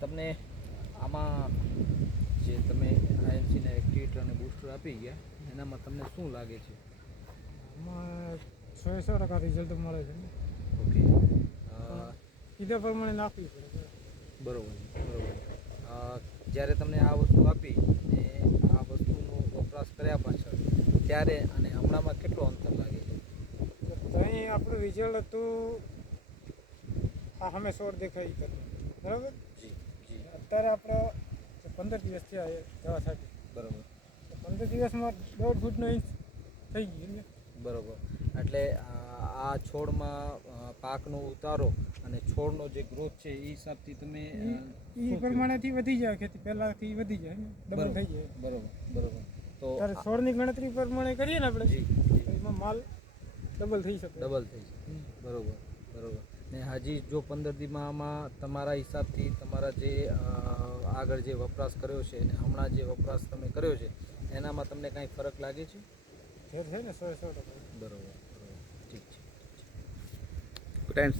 તમને આમાં જે તમે આઈએનસીના એક્ટિવેટર અને બૂસ્ટર આપી ગયા એનામાં તમને શું લાગે છે? આમાં 100% રિઝલ્ટ મળે છે ને. ઓકે, કીધા પ્રમાણે નાખવી પડે. બરોબર બરોબર. જ્યારે તમને આ વસ્તુ આપી ને આ વસ્તુનો વપરાશ કર્યા પાછળ ત્યારે અને હમણાંમાં કેટલો અંતર લાગે છે? તો અહીં આપણું રિઝલ્ટ હતું આ સામે છોડ દેખાય તમને બરાબર. જી જી. અત્યારે આપણે 15 દિવસ થયા એ દવા સાથે. બરોબર 15 દિવસમાં 1.5 ફૂટનો ઇંચ થઈ ગયું ને. બરોબર. એટલે આ છોડમાં પાકનો ઉતારો અને છોડનો જે ગ્રોથ છે એ હિસાબથી તમે એ પ્રમાણેથી વધી જાય, ખેતી પહેલાંથી વધી જાય ને, ડબલ થઈ જાય. બરોબર બરોબર. તો ત્યારે છોડની ગણતરી પ્રમાણે કરીએ ને આપણે, જી તો એમાં માલ ડબલ થઈ શકે. ડબલ થઈ શકે. બરોબર બરોબર. ને હજી જો 15 દીમાં તમારા હિસાબથી તમારા જે આગળ જે વપરાશ કર્યો છે અને હમણાં જે વપરાશ તમે કર્યો છે એનામાં તમને કાંઈ ફરક લાગે છે? ફેર છે ને 100%. બરોબર બરોબર. ઠીક છે. Good times.